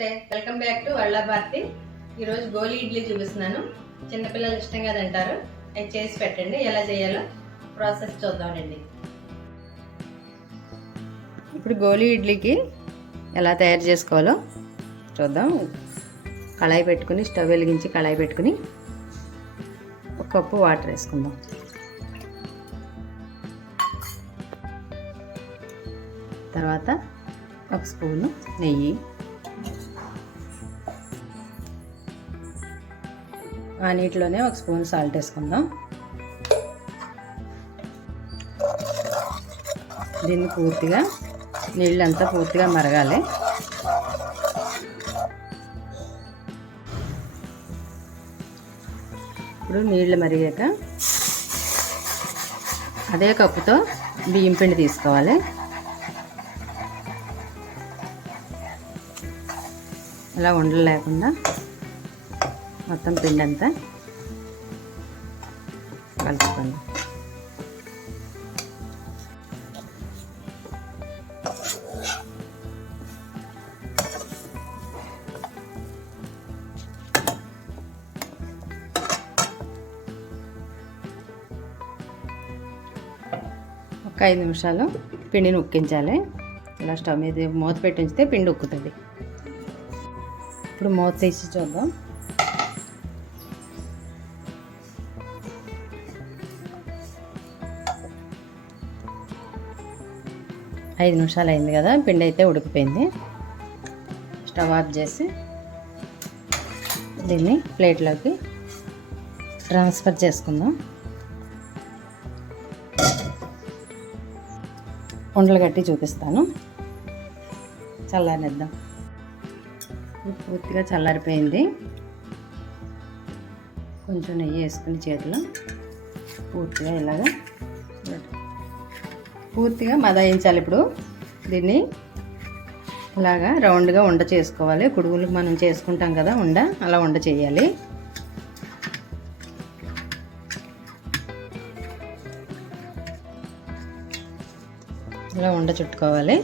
నమస్తే, welcome back to world Bharati. ఈరోజు గోలీ ఇడ్లీ చూపిస్తున్నాను. చిన్నపిల్లలు ఇష్టంగా తింటారు. అవి చేసి పెట్టండి. ఎలా చేయాలో ప్రాసెస్ చూద్దామండి. ఇప్పుడు గోలీ ఇడ్లీకి ఎలా తయారు చేసుకోవాలో చూద్దాం. కళాయి పెట్టుకుని స్టవ్ వెలిగించి కళాయి పెట్టుకుని ఒక కప్పు వాటర్ వేసుకుందాం. తర్వాత ఒక స్పూను నెయ్యి, ఆ నీటిలోనే ఒక స్పూన్ సాల్ట్ వేసుకుందాం. దీన్ని పూర్తిగా నీళ్ళంతా పూర్తిగా మరగాలి. ఇప్పుడు నీళ్ళు మరిగాక అదే కప్పుతో బియ్యం పిండి తీసుకోవాలి. ఇలా ఉండలు లేకుండా మొత్తం పిండి అంతా కలుపుకోండి. ఒక 5 నిమిషాలు పిండిని ఉక్కించాలి. ఇలా స్టవ్ మీద మూత పెట్టి ఉంచితే పిండి ఉక్కుతుంది. ఇప్పుడు మూత తీసి చూద్దాం. ఐదు నిమిషాలు అయింది కదా, పిండి అయితే ఉడికిపోయింది. స్టవ్ ఆఫ్ చేసి దీన్ని ప్లేట్లోకి ట్రాన్స్ఫర్ చేసుకుందాం. ఉండలు కట్టి చూపిస్తాను. చల్లారనిద్దాం. పూర్తిగా చల్లారిపోయింది. కొంచెం నెయ్యి వేసుకుని చేతిలో పూర్తిగా ఇలాగా పూర్తిగా మదాయించాలి. ఇప్పుడు దీన్ని ఇలాగా రౌండ్గా ఉండ చేసుకోవాలి. కుడుగులకు మనం చేసుకుంటాం కదా ఉండ, అలా ఉండ చేయాలి. ఇలా ఉండ చుట్టుకోవాలి.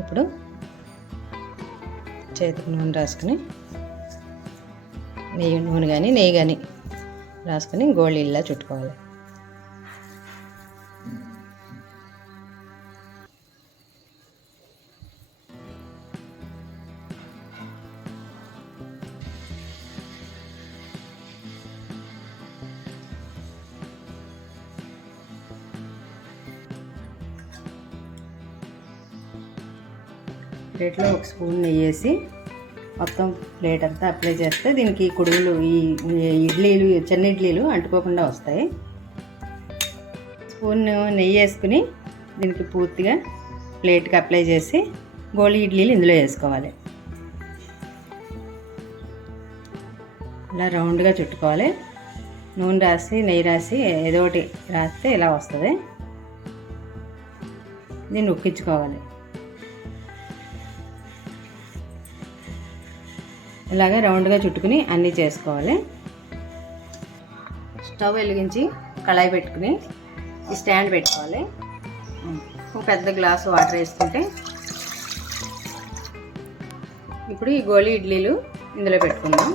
ఇప్పుడు చేతికి నూనె రాసుకుని నూనె కానీ నెయ్యి కానీ రాసుకుని గోళీలా చుట్టుకోవాలి. ప్లేట్లో ఒక స్పూన్ నెయ్యి వేసి మొత్తం ప్లేట్ అంతా అప్లై చేస్తే దీనికి కుడుగులు ఈ ఇడ్లీలు చిన్న ఇడ్లీలు అంటుకోకుండా వస్తాయి. స్పూన్ నెయ్యి వేసుకుని దీనికి పూర్తిగా ప్లేట్కి అప్లై చేసి గోళీ ఇడ్లీలు ఇందులో వేసుకోవాలి. ఇలా రౌండ్గా చుట్టుకోవాలి. నూనె రాసి నెయ్యి రాసి ఏదో ఒకటి రాస్తే ఇలా వస్తుంది. దీన్ని ఉక్కించుకోవాలి. ఇలాగ రౌండ్గా చుట్టుకుని అన్నీ చేసుకోవాలి. స్టవ్ వెలిగించి కళాయి పెట్టుకుని ఈ స్టాండ్ పెట్టుకోవాలి. ఒక పెద్ద గ్లాసు వాటర్ వేసుకుంటే ఇప్పుడు ఈ గోళీ ఇడ్లీలు ఇందులో పెట్టుకుందాం.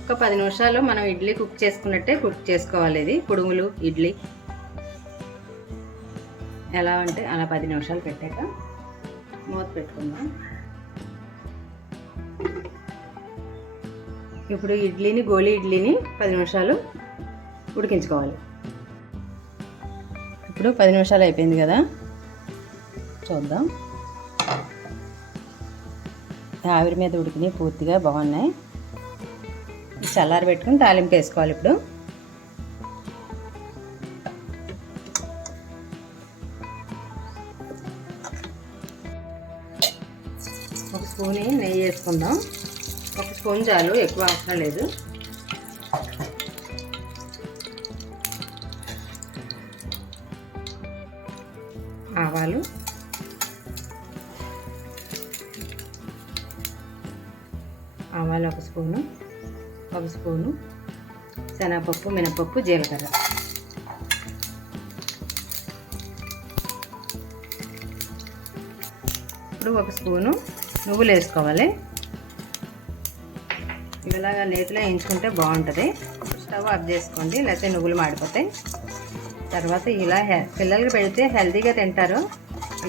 ఒక 10 నిమిషాలు మనం ఇడ్లీ కుక్ చేసుకున్నట్టే కుక్ చేసుకోవాలి. ఇది కుడుములు ఇడ్లీ ఎలా అంటే అలా 10 నిమిషాలు పెట్టాక మూత పెట్టుకుందాం. ఇప్పుడు ఇడ్లీని గోళీ ఇడ్లీని 10 నిమిషాలు ఉడికించుకోవాలి. ఇప్పుడు 10 నిమిషాలు అయిపోయింది కదా, చూద్దాం. ఆవిరి మీద ఉడికినాయి, పూర్తిగా బాగున్నాయి. చల్లారి పెట్టుకుని తాలింపు వేసుకోవాలి. ఇప్పుడు ఒక స్పూన్ నెయ్యి వేసుకుందాం. ఒక స్పూన్ చాలు, ఎక్కువ అవసరం లేదు. ఆవాలు, ఒక స్పూను శనగపప్పు, మినపప్పు, జీలకర్ర. ఇప్పుడు ఒక స్పూను నువ్వులు వేసుకోవాలి. ఇలాగా నేతిలో వేయించుకుంటే బాగుంటుంది. స్టవ్ ఆఫ్ చేసుకోండి, లేకపోతే నువ్వులు మాడిపోతాయి. తర్వాత ఇలా పిల్లలకి పెడితే హెల్తీగా తింటారు.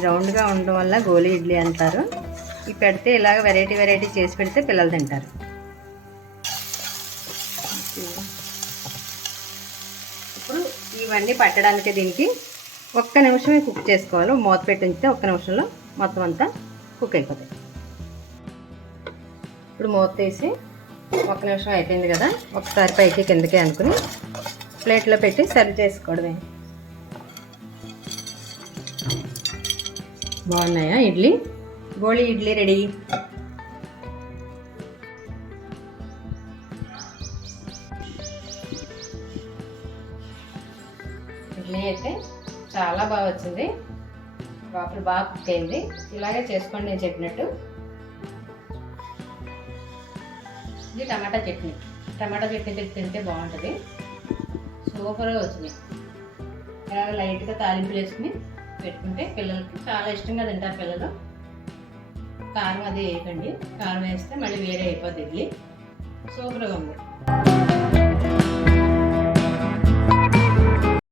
రౌండ్గా ఉండడం వల్ల గోలి ఇడ్లీ అంటారు. ఇవి పెడితే ఇలాగ వెరైటీ చేసి పెడితే పిల్లలు తింటారు. ఇప్పుడు ఇవన్నీ పట్టడానికి దీనికి ఒక్క నిమిషమే కుక్ చేసుకోవాలి. మూత పెట్టి ఉంచితే ఒక్క నిమిషంలో మొత్తం అంతా కుక్ అయిపోతాయి. ఇప్పుడు మూత తీసి ఒక్క నిమిషం అయిపోయింది కదా, ఒకసారి పైకి కిందకి అనుకుని ప్లేట్లో పెట్టి సర్వ్ చేసుకోవడమే. బాగున్నాయా ఇడ్లీ? గోళీ ఇడ్లీ రెడీ. ఇడ్లీ అయితే చాలా బాగా వచ్చింది. లోపల బాగా కుక్ అయింది. ఇలాగే చేసుకోండి నేను చెప్పినట్టు. ఇది టమాటా చట్నీ. టమాటా చట్నీ తింటే బాగుంటుంది. సూపర్గా వచ్చింది. ఇలాగ లైట్గా తాలింపులు వేసుకుని పెట్టుకుంటే పిల్లలకి చాలా ఇష్టంగా తింటారు పిల్లలు. కారం అది వేయకండి, కారం వేస్తే మళ్ళీ వేరే అయిపోద్ది ఇడ్లీ. సూపర్గా ఉంది.